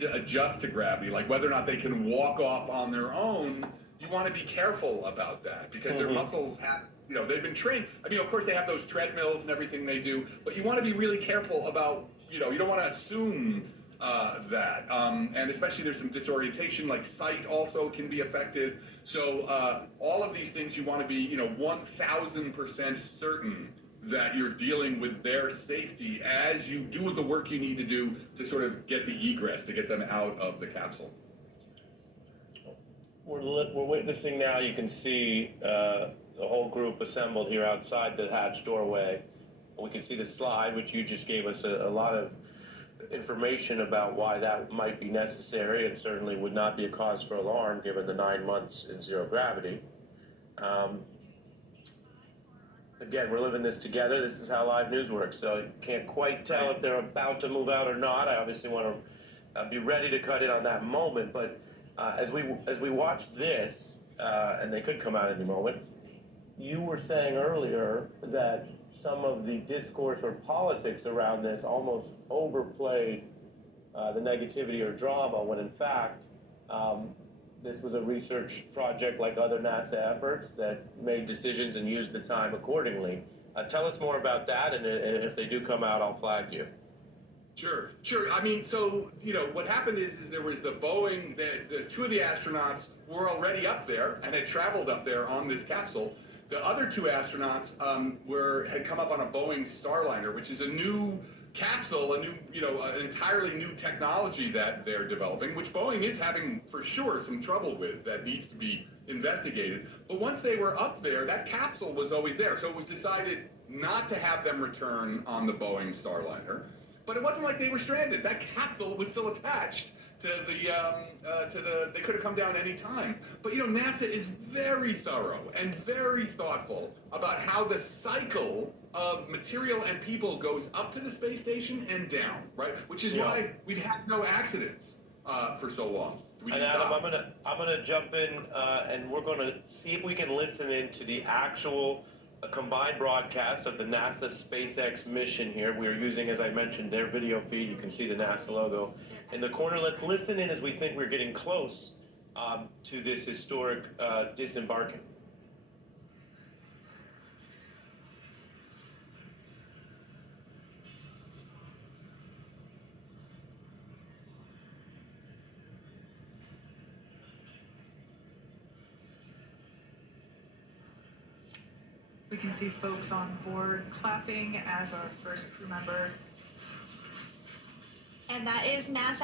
to adjust to gravity, like whether or not they can walk off on their own, you want to be careful about that because their muscles have, they've been trained. I mean, of course, they have those treadmills and everything they do, but you want to be really careful about, you don't want to assume that. And especially there's some disorientation, like sight also can be affected. So all of these things you want to be, 1000% certain that you're dealing with their safety as you do the work you need to do to sort of get the egress, to get them out of the capsule. We're witnessing now, you can see the whole group assembled here outside the hatch doorway. We can see the slide, which you just gave us a lot of information about why that might be necessary and certainly would not be a cause for alarm given the 9 months in zero gravity. Again, we're living this together. This is how live news works, so you can't quite tell if they're about to move out or not. I obviously want to be ready to cut in on that moment, but as we watch this, and they could come out any moment, you were saying earlier that some of the discourse or politics around this almost overplayed the negativity or drama, when in fact this was a research project like other NASA efforts that made decisions and used the time accordingly. Tell us more about that, and if they do come out, I'll flag you. Sure. I mean, so, what happened is there was the Boeing, the two of the astronauts were already up there and had traveled up there on this capsule. The other two astronauts had come up on a Boeing Starliner, which is a new capsule, an entirely new technology that they're developing, which Boeing is having, for sure, some trouble with that needs to be investigated. But once they were up there, that capsule was always there. So it was decided not to have them return on the Boeing Starliner. But it wasn't like they were stranded. That capsule was still attached to they could have come down any time. But NASA is very thorough and very thoughtful about how the cycle of material and people goes up to the space station and down, right? Which is why we've had no accidents for so long. And Adam, I'm gonna jump in and we're gonna see if we can listen into the actual combined broadcast of the NASA SpaceX mission here. We are using, as I mentioned, their video feed. You can see the NASA logo in the corner. Let's listen in as we think we're getting close to this historic disembarking. We can see folks on board clapping as our first crew member. And that is NASA